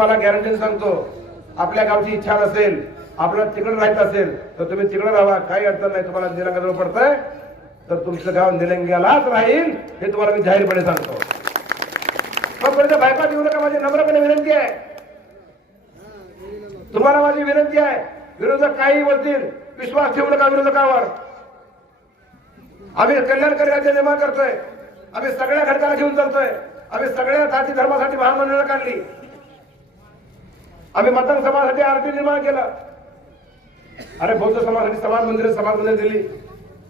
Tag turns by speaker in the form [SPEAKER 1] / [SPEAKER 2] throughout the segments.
[SPEAKER 1] तुम्हाला गॅरंटी सांगतो आपल्या गावची इच्छा नसेल आपल्याला तिकडे राहायचं असेल तर तुम्ही तिकडे राहा काही अडचण नाही तुम्हाला निलंगा पडतंय तर तुमचं गाव निलंग्यालाच राहील हे तुम्हाला मी जाहीरपणे सांगतो. मग पर्यंत देऊ नका माझी नम्रपणे विनंती आहे. तुम्हाला माझी विनंती आहे विरोधक काही बोलतील विश्वास ठेवू नका विरोधकावर. आम्ही कल्याणकारी राज्य निर्माण करतोय आम्ही सगळ्या घटकाला घेऊन चालतोय आम्ही सगळ्या जाती धर्मासाठी महामंडळ काढली. आम्ही मतदान समाजासाठी आरटी निर्माण केलं. अरे बौद्ध समाजासाठी समाज मंदिर समाज मंदिर दिली.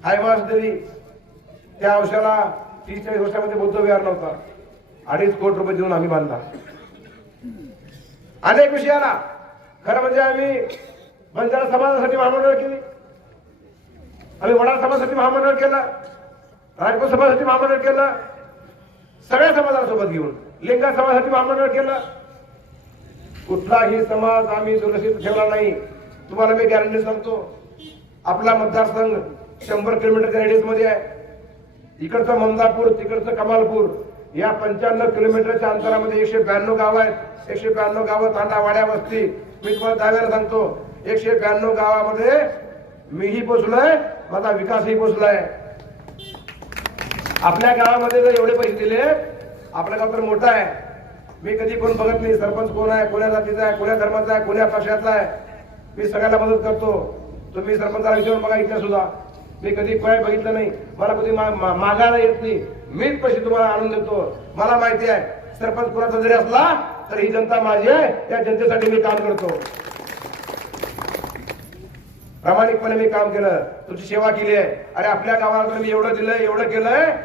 [SPEAKER 1] हायमास दिली. त्या अंशाला तीस चाळीस वर्षामध्ये बौद्ध विहार नव्हता. अडीच कोटी रुपये देऊन आम्ही बांधला. अनेक विषयाला. खरं म्हणजे आम्ही बंजारा समाजासाठी महामंडळ केली. आम्ही वडार समाजासाठी महामंडळ केलं. राजपूत समाजासाठी महामंडळ केलं. सगळ्या समाजासोबत घेऊन लिंगा समाजासाठी महामंडळ केलं. कुठलाही समाज आम्ही दुर्लक्षित ठेवला नाही. तुम्हाला मी गॅरंटी सांगतो आपला मतदारसंघ शंभर किलोमीटरच्या रेडियसमध्ये आहे. इकडचं ममदापूर तिकडचं कमालपूर या पंच्याण्णव किलोमीटरच्या अंतरामध्ये एकशे ब्याण्णव गाव आहेत. एकशे ब्याण्णव गावं तांडा वाड्या वस्ती. मी तुम्हाला दाव्याला सांगतो एकशे ब्याण्णव गावामध्ये मीही पोचलोय माझा विकासही पोचलाय. आपल्या गावामध्ये जर एवढे पैसे दिले आपलं गाव तर मोठं आहे. मी कधी कोण बघत नाही. सरपंच कोण आहे कोण्या जातीचा आहे कोण्या धर्माचा आहे कोण्या पक्षाचा आहे मी सगळ्याला मदत करतो. तुम्ही सरपंचाला विचारून बघा इथल्या सुद्धा. मी कधी काय बघितलं नाही. मला कधी मा- मागायला येत नाही. मीच पैसे तुम्हाला आणून देतो. मला माहिती आहे सरपंच कुणाचा जरी असला तर ही जनता माझी आहे. या जनतेसाठी मी काम करतो. प्रामाणिकपणे मी काम केलं. तुमची सेवा केली आहे. अरे आपल्या गावाला तुम्ही मी एवढं दिलंय एवढं केलंय.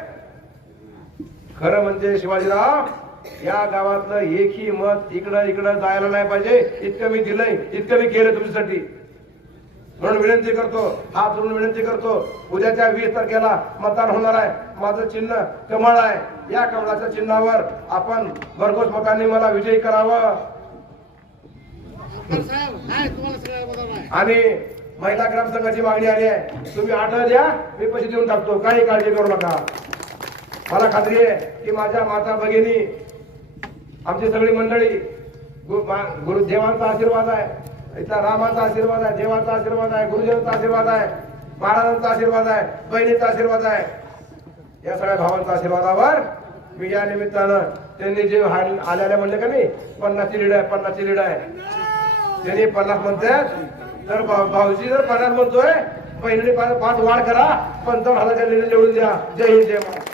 [SPEAKER 1] खरं म्हणजे शिवाजीराव या गावातलं एकही मत इकडं इकडं जायला नाही पाहिजे. इतकं मी दिलंय इतकं मी केलं तुमच्यासाठी. म्हणून विनंती करतो हात धरून विनंती करतो उद्याच्या वीस तारखेला मतदान होणार आहे. माझं चिन्ह कमळ आहे. या कमळाच्या चिन्हावर आपण भरघोस मतांनी मला विजयी करावं. आणि महिला ग्राम संघाची मागणी आली आहे. तुम्ही आठवण द्या मी पैसे देऊन टाकतो. काही काळजी करू नका. मला खात्री आहे की माझ्या माता भगिनी आमची सगळी मंडळी गु- गुरुदेवांचा आशीर्वाद आहे. इथला रामाचा आशीर्वाद आहे देवाचा आशीर्वाद आहे गुरुजनांचा आशीर्वाद आहे महाराजांचा आशीर्वाद आहे बहिणीचा आशीर्वाद आहे. या सगळ्या भावांच्या आशीर्वादावर मी या निमित्तानं त्यांनी जे हाड आल्याला म्हणले का नाही पन्नासची लीड आहे पन्नासची लीड आहे त्यांनी पन्नास म्हणतात तर भाऊ- भाऊजी जर पन्नास म्हणतोय बहिणीने पाच पाच वाढ करा पंचावन्न हजारच्या लीड निवडून द्या. जय हिंद जय महाराज.